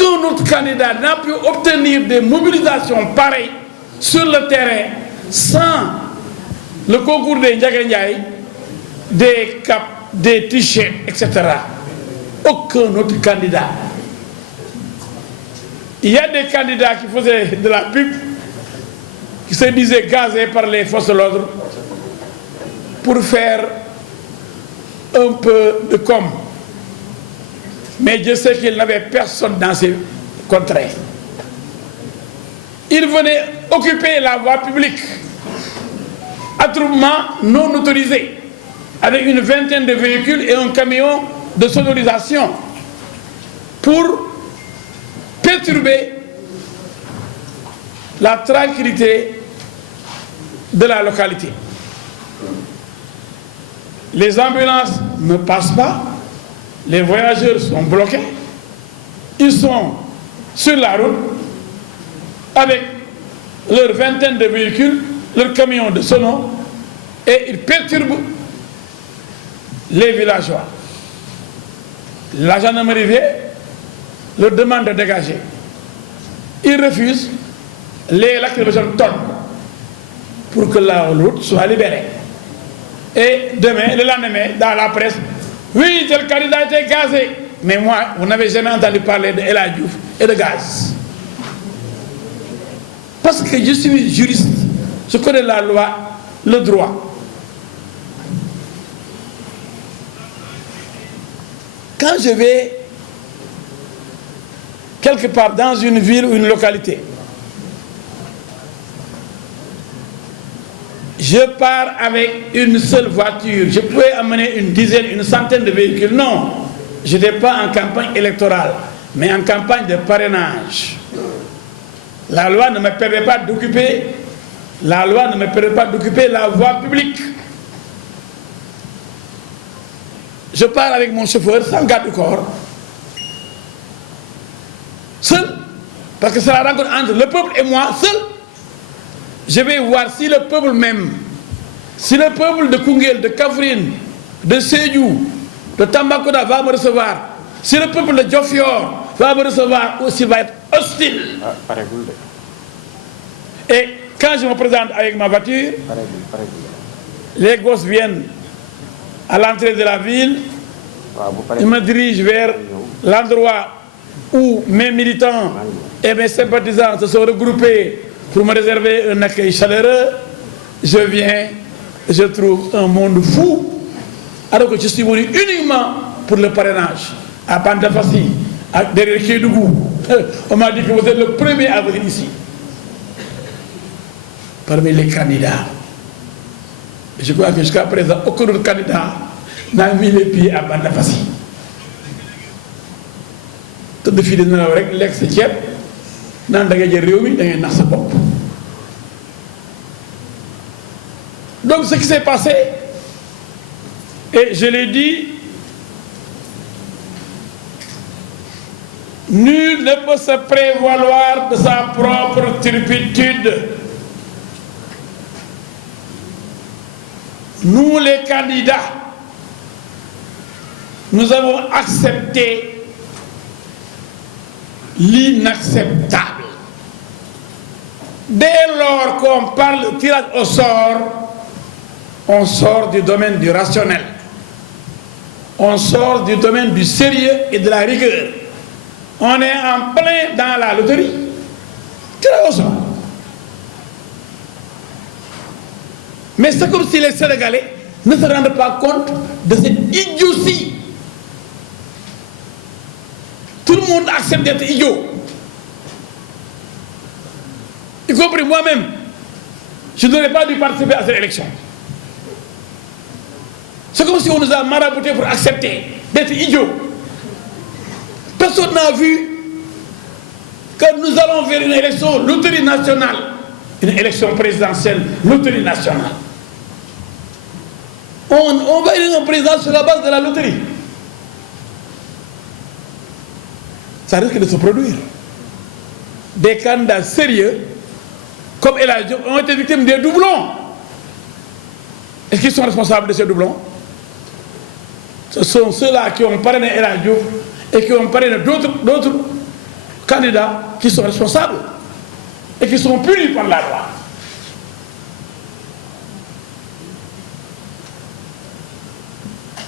aucun autre candidat n'a pu obtenir des mobilisations pareilles sur le terrain sans le concours des Ndiaga Ndiaye, des caps, des t-shirts, etc. Aucun autre candidat. Il y a des candidats qui faisaient de la pub, qui se disaient gazés par les forces de l'ordre pour faire un peu de com. Mais je sais qu'il n'avait personne dans ces contrées. Il venait occuper la voie publique, attroupement non autorisé, avec une vingtaine de véhicules et un camion de sonorisation pour perturber la tranquillité de la localité. Les ambulances ne passent pas, les voyageurs sont bloqués, ils sont sur la route avec leur vingtaine de véhicules, leur camion de sono, et ils perturbent les villageois. La gendarmerie vient, leur demande de dégager. Ils refusent, les lacrymogènes tombent pour que la route soit libérée. Et demain, le lendemain, dans la presse, oui, tel candidat a été gazé. Mais moi, vous n'avez jamais entendu parler de El Hadji Diouf et de gaz. Parce que je suis juriste, je connais la loi, le droit. Quand je vais quelque part dans une ville ou une localité, je pars avec une seule voiture. Je pouvais amener une dizaine, une centaine de véhicules. Non, je n'étais pas en campagne électorale, mais en campagne de parrainage. La loi ne me permet pas d'occuper, la voie publique. Je pars avec mon chauffeur sans garde-corps, seul, parce que c'est la rencontre entre le peuple et moi, seul. Je vais voir si le peuple même, si le peuple de Koungheul, de Kaffrine, de Sédhiou, de Tambacounda va me recevoir, si le peuple de Diofior va me recevoir ou s'il va être hostile. Et quand je me présente avec ma voiture, les gosses viennent à l'entrée de la ville, ils me dirigent vers l'endroit où mes militants et mes sympathisants se sont regroupés pour me réserver un accueil chaleureux. Je viens, je trouve un monde fou, alors que je suis venu uniquement pour le parrainage, à Bandafassi, derrière Kédougou. On m'a dit que vous êtes le premier à venir ici. Parmi les candidats, je crois que jusqu'à présent, aucun autre candidat n'a mis les pieds à Bandafassi. Tout de suite, avec l'ex-chef, dans le donc ce qui s'est passé, et je l'ai dit, nul ne peut se prévaloir de sa propre turpitude. Nous les candidats, nous avons accepté l'inacceptable. Dès lors qu'on parle de tirage au sort, on sort du domaine du rationnel. On sort du domaine du sérieux et de la rigueur. On est en plein dans la loterie. Tirage au sort. Mais c'est comme si les Sénégalais ne se rendent pas compte de cette idiotie. Tout le monde accepte d'être idiot. Y compris moi-même. Je n'aurais pas dû participer à cette élection. C'est comme si on nous a marabouté pour accepter d'être idiot. Personne n'a vu que nous allons vers une élection loterie nationale. Une élection présidentielle, loterie nationale. On va élire un président sur la base de la loterie. Ça risque de se produire. Des candidats sérieux, comme El Hadji Diouf, ont été victimes des doublons. Est-ce qu'ils sont responsables de ces doublons? Ce sont ceux-là qui ont parrainé El Hadji Diouf et qui ont parrainé d'autres candidats qui sont responsables et qui sont punis par la loi.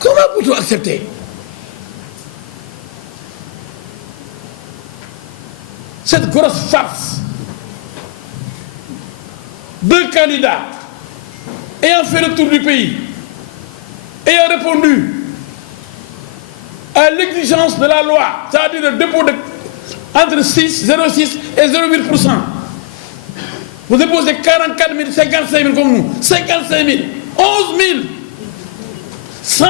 Comment peut-on accepter cette grosse farce? Deux candidats ayant fait le tour du pays, ayant répondu à l'exigence de la loi, c'est-à-dire le dépôt de entre 0,6 et 0,8%. Vous déposez 44 000, 55 000 comme nous, 55 000, 11 100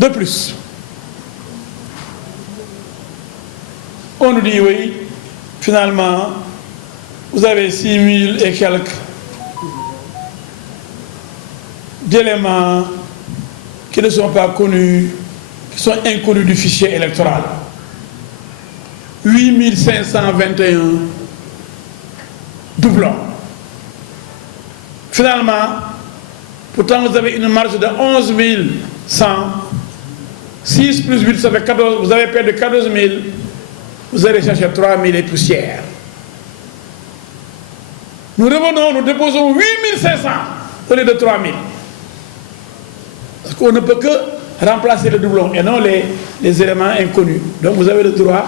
de plus. On nous dit oui, finalement, vous avez 6 000 et quelques d'éléments qui ne sont pas connus, qui sont inconnus du fichier électoral. 8 521 doublons. Finalement, pourtant vous avez une marge de 11 100, 6 plus 8, ça fait 14, vous avez perdu 14 000, vous allez chercher 3 000 et poussières. Nous revenons, nous déposons 8 500 au lieu de 3 000. Parce qu'on ne peut que remplacer le doublon et non les éléments inconnus. Donc vous avez le droit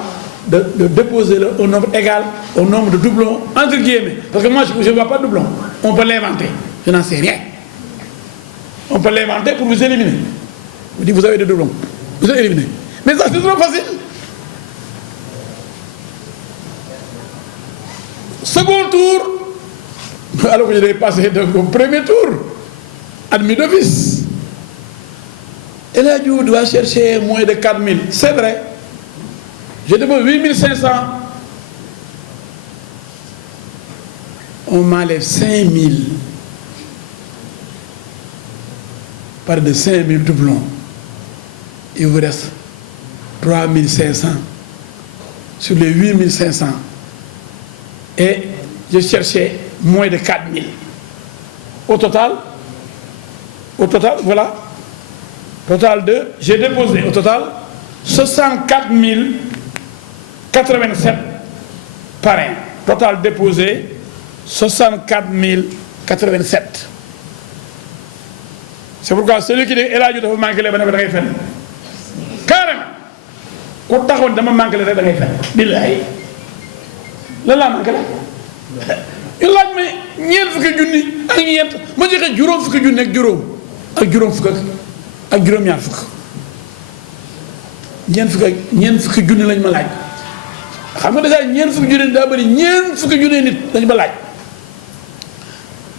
de déposer un nombre égal au nombre de doublons, entre guillemets. Parce que moi, je ne vois pas de doublons. On peut l'inventer. Je n'en sais rien. On peut l'inventer pour vous éliminer. Vous dites, vous avez des doublons. Vous êtes éliminé. Mais ça, c'est trop facile. Second tour, alors que je l'ai passé au premier tour, admis d'office. Et là, Dieu doit chercher moins de 4 000. C'est vrai. J'ai demandé 8 500. On m'enlève 5 000. Par de 5 000 doublons. Il vous reste 3 500 sur les 8 500. Et je cherchais moins de 4 000. Au total, voilà. Total de, j'ai déposé au total 64 087 parrains. Total déposé 64 087. C'est pourquoi celui qui dit El Hadji dafa manqué les ba ne da ngay fen carrément ku taxoon dama manqué rek da ngay fen billahi lan laa manqué la ñu laaj ma ñeent fukki junni ak ñeent ma joxe juróom fukki junni ak juróom ak juróom fukk ak juróom-ñaar fukk ñeent fukki junni lañ ma laaj xam nga déjà ñeent fukki junni daa bëri ñeent fukki junni nit lañ ma laaj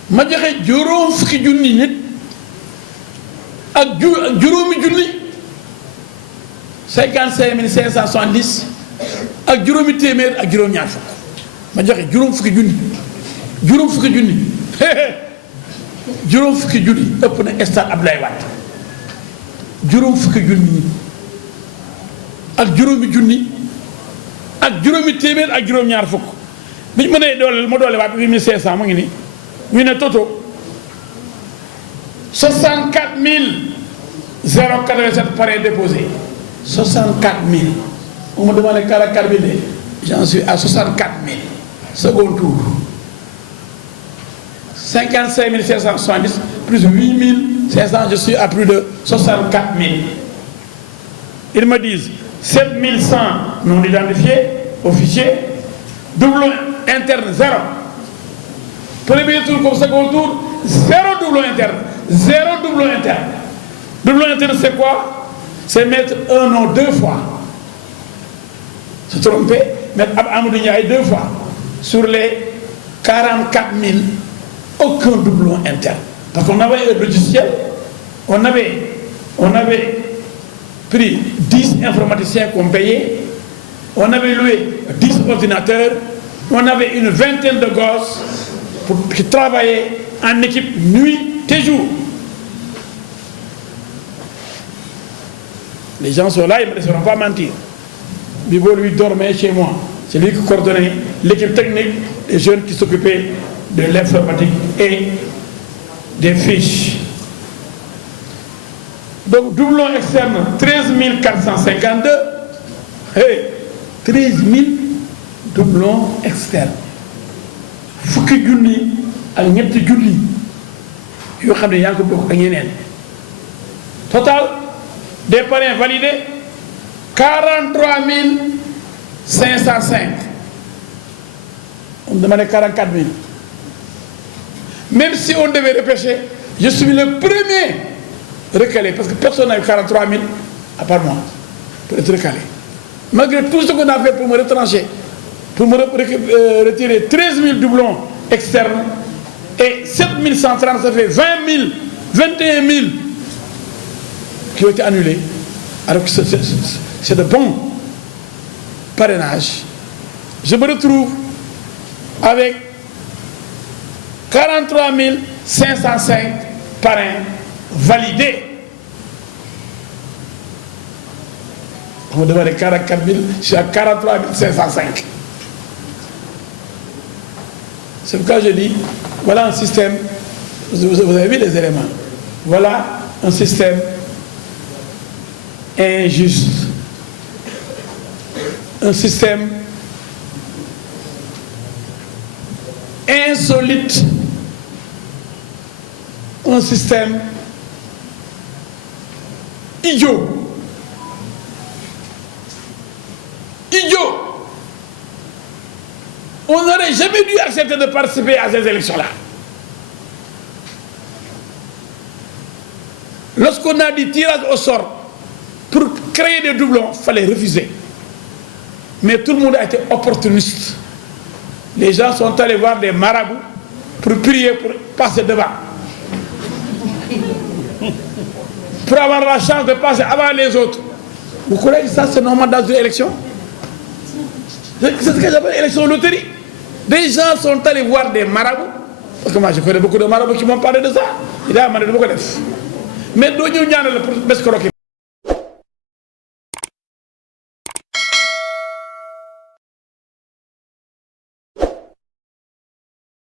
ma joxe juróom fukki junni nit ak juróomi junni 55 570 ak juróomi téeméer ak juróom-ñaar fukk ma joxe juróom fukki junni juróom fukki junni ëpp na stade Abdoulaye Wade juróom fukki junni ak juróomi junni ak juróomi téeméer ak juróom-ñaar fukk bi ñu mënee doole ma doole waat 8 500 mu ngi nii ñu ne toto 64 087 parrains déposés 64 000 on me demande 44 000 j'en suis à 64 000 second tour 55 570 plus 8 500 je suis à plus de 64 000 ils me disent 7 100 non identifiés au fichier doublon interne 0 premier tour comme second tour 0 doublon interne 0 doublon interne. Doublon interne c'est quoi? C'est mettre un nom 2 fois. Se tromper, mettre Amadou Ndiaye 2 fois. Sur les 44 000, aucun doublon interne. Parce qu'on avait un logiciel, on avait pris 10 informaticiens qu'on payait, on avait loué 10 ordinateurs, on avait une vingtaine de gosses qui travaillaient en équipe nuit et jour. Les gens sont là, ils ne me laisseront pas mentir. Bibo, lui, dormait chez moi. C'est lui qui coordonnait l'équipe technique des jeunes qui s'occupaient de l'informatique et des fiches. Donc, doublon externe, 13 452. Hey, 13 000 doublons externes. Fukki junni ak ñetti julli yoo xam ne yaa ngi ko bokk ak ñeneen. Total des parrains validés 43 505. On me demandait 44 000. Même si on devait repêcher, je suis le premier recalé parce que personne n'a eu 43 000 à part moi pour être recalé. Malgré tout ce qu'on a fait pour me retrancher, pour me retirer 13 000 doublons externes et 7 130, ça fait 20 000, 21 000 qui ont été annulés. Alors que c'est de bons parrainages. Je me retrouve avec 43 505 parrains validés. On me demandait 44 000, je suis à 43 505. C'est pourquoi je dis, voilà un système, vous avez vu les éléments, voilà un système injuste, un système insolite, un système idiot. Idiot. On n'aurait jamais dû accepter de participer à ces élections-là. Lorsqu'on a dit tirage au sort pour créer des doublons, il fallait refuser. Mais tout le monde a été opportuniste. Les gens sont allés voir des marabouts pour prier, pour passer devant. Pour avoir la chance de passer avant les autres. Vous croyez que ça c'est normal dans une élection? C'est ce que j'appelle élection loterie. Des gens sont allés voir des marabouts. Parce que moi je connais beaucoup de marabouts qui m'ont parlé de ça. Il a demandé de beaucoup de. Mais d'où nous pour